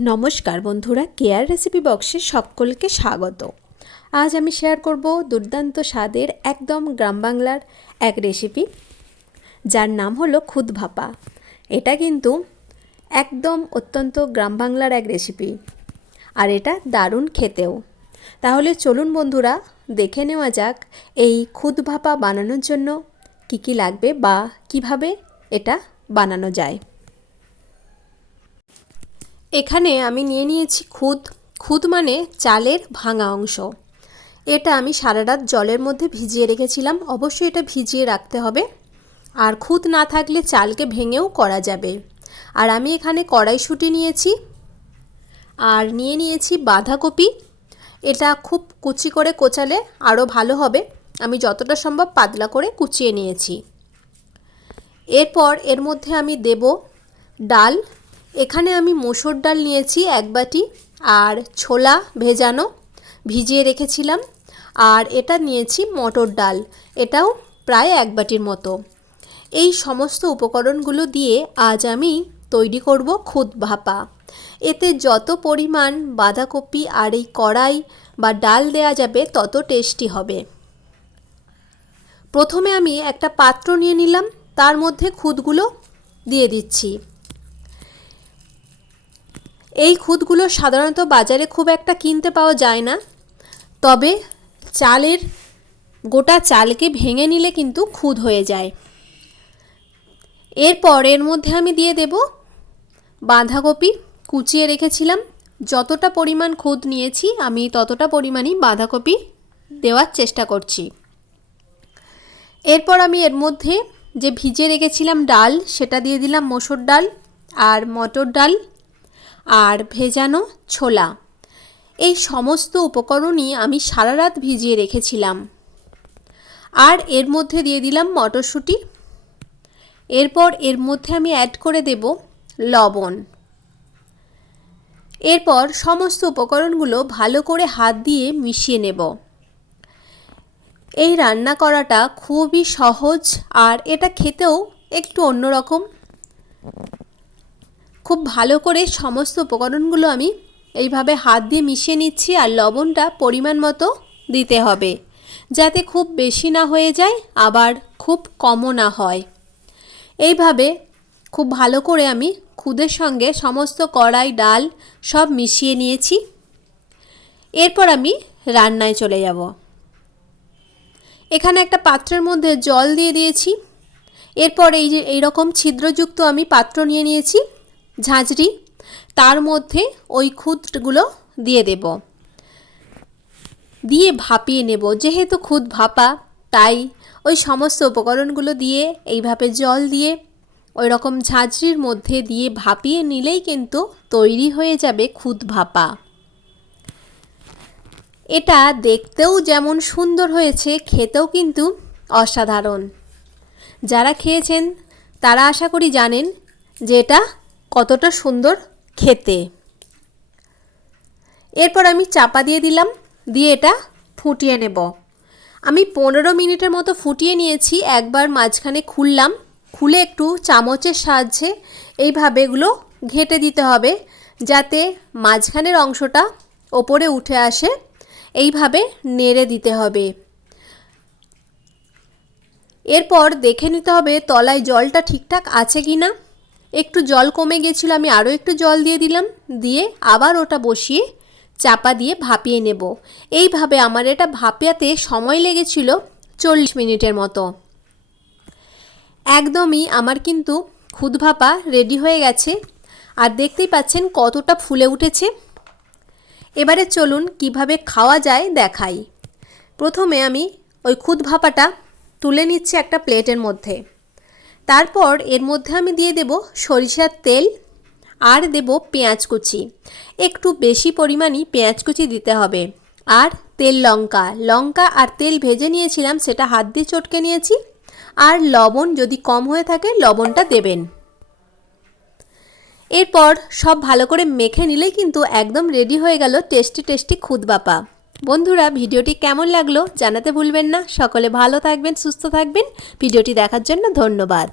নমস্কার বন্ধুরা care recipe বক্সে সকলকে স্বাগত। আজ আমি শেয়ার করব দুর্দান্ত স্বাদের একদম গ্রাম বাংলার এক রেসিপি যার নাম হলো খুদ ভাপা। এটা কিন্তু একদম অত্যন্ত গ্রাম বাংলার এক রেসিপি আর এটা দারুণ খেতেও। তাহলে চলুন বন্ধুরা, দেখে নেওয়া যাক এই খুদ ভাপা বানানোর জন্য কি কি লাগবে বা কীভাবে এটা বানানো যায়। এখানে আমি নিয়ে নিয়েছি খুদ। খুদ মানে চালের ভাঙা অংশ। এটা আমি সারা রাত জলের মধ্যে ভিজিয়ে রেখেছিলাম। অবশ্যই এটা ভিজিয়ে রাখতে হবে। আর খুদ না থাকলে চালকে ভেঙেও করা যাবে। আর আমি এখানে কড়াইশুঁটি নিয়েছি। আর নিয়ে নিয়েছি বাঁধাকপি। এটা খুব কুচি করে কোচালে আরও ভালো হবে। আমি যতটা সম্ভব পাতলা করে কুচিয়ে নিয়েছি। এরপর এর মধ্যে আমি দেব ডাল। এখানে আমি মসুর ডাল নিয়েছি এক বাটি আর ছোলা ভেজানো ভিজিয়ে রেখেছিলাম। আর এটা নিয়েছি মটর ডাল। এটাও প্রায় এক বাটির মতো। এই সমস্ত উপকরণগুলো দিয়ে আজ আমি তৈরি করব খুদ ভাপা। এতে যত পরিমাণ বাঁধাকপি আর এই কড়াই বা ডাল দেয়া যাবে, তত টেস্টি হবে। প্রথমে আমি একটা পাত্র নিয়ে নিলাম। তার মধ্যে খুদগুলো দিয়ে দিচ্ছি। এই খুদগুলো সাধারণত বাজারে খুব একটা কিনতে পাওয়া যায় না। তবে চালের গোটা চালকে ভেঙে নিলে কিন্তু খুদ হয়ে যায়। এরপর এর মধ্যে আমি দিয়ে দেব বাঁধাকপি। কুচিয়ে রেখেছিলাম। যতটা পরিমাণ খুদ নিয়েছি, আমি ততটা পরিমাণই বাঁধাকপি দেওয়ার চেষ্টা করছি। এরপর আমি এর মধ্যে যে ভিজে রেখেছিলাম ডাল, সেটা দিয়ে দিলাম মসুর ডাল আর মটর ডাল। আর ভেজানো ছোলা। এই সমস্ত উপকরণই আমি সারা রাত ভিজিয়ে রেখেছিলাম। আর এর মধ্যে দিয়ে দিলাম মটরশুঁটি। এরপর এর মধ্যে আমি অ্যাড করে দেব লবণ। এরপর সমস্ত উপকরণগুলো ভালো করে হাত দিয়ে মিশিয়ে নেব। এই রান্না করাটা খুবই সহজ আর এটা খেতেও একটু অন্যরকম। খুব ভালো করে সমস্ত উপকরণগুলো আমি এইভাবে হাত দিয়ে মিশিয়ে নিচ্ছি আর লবণটা পরিমাণ মতো দিতে হবে যাতে খুব বেশি না হয়ে যায়, আবার খুব কমও না হয়। এইভাবে খুব ভালো করে আমি খুদের সঙ্গে সমস্ত কড়াই, ডাল সব মিশিয়ে নিয়েছি। এরপর আমি রান্নায় চলে যাব। এখানে একটা পাত্রের মধ্যে জল দিয়ে দিয়েছি। এরপর এই যে এইরকম ছিদ্রযুক্ত আমি পাত্র নিয়ে নিয়েছি। ঝাঁঝরি, তার মধ্যে ওই খুদগুলো দিয়ে দেব। দিয়ে ভাপিয়ে নেব। যেহেতু খুদ ভাপা, তাই ওই সমস্ত উপকরণগুলো দিয়ে এইভাবে জল দিয়ে ওই রকম ঝাঁঝরির মধ্যে দিয়ে ভাপিয়ে নিলেই কিন্তু তৈরি হয়ে যাবে খুদ ভাপা। এটা দেখতেও যেমন সুন্দর হয়েছে, খেতেও কিন্তু অসাধারণ। যারা খেয়েছেন, তারা আশা করি জানেন যে এটা কতটা সুন্দর খেতে। এরপর আমি চাপা দিয়ে দিলাম, দিয়ে এটা ফুটিয়ে নেব। আমি পনেরো মিনিটের মতো ফুটিয়ে নিয়েছি, একবার মাঝখানে খুললাম, খুলে একটু চামচের সাহায্যে এইভাবে এগুলো ঘেঁটে দিতে হবে, যাতে মাঝখানের অংশটা ওপরে উঠে আসে, এইভাবে নেড়ে দিতে হবে। এরপর দেখে নিতে হবে তলায় জলটা ঠিকঠাক আছে কি না একটু জল কমে গেছিল, আমি আরও একটু জল দিয়ে দিলাম, দিয়ে আবার ওটা বসিয়ে চাপা দিয়ে ভাপিয়ে নেব। এইভাবে আমার এটা ভাপিয়াতে সময় লেগেছিল চল্লিশ মিনিটের মতো। একদমই আমার কিন্তু খুদ ভাপা রেডি হয়ে গেছে। আর দেখতেই পাচ্ছেন কতটা ফুলে উঠেছে। এবারে চলুন কীভাবে খাওয়া যায় দেখাই। প্রথমে আমি ওই খুদ ভাপাটা তুলে নিচ্ছি একটা প্লেটের মধ্যে। তারপর এর মধ্যে আমি দিয়ে দেব সরিষার তেল আর দেব পেঁয়াজ কুচি। একটু বেশি পরিমাণই পেঁয়াজ কুচি দিতে হবে। আর তেল লঙ্কা। লঙ্কা আর তেল ভেজে নিয়েছিলাম, সেটা হাত দিয়ে চটকে নিয়েছি। আর লবণ যদি কম হয়ে থাকে, লবণটা দেবেন। এরপর সব ভালো করে মেখে নিলেই কিন্তু একদম রেডি হয়ে গেল টেস্টি টেস্টি খুদ বাপা বন্ধুরা, ভিডিওটি কেমন লাগল জানাতে ভুলবেন না। সকলে ভালো থাকবেন, সুস্থ থাকবেন। ভিডিওটি দেখার জন্য ধন্যবাদ।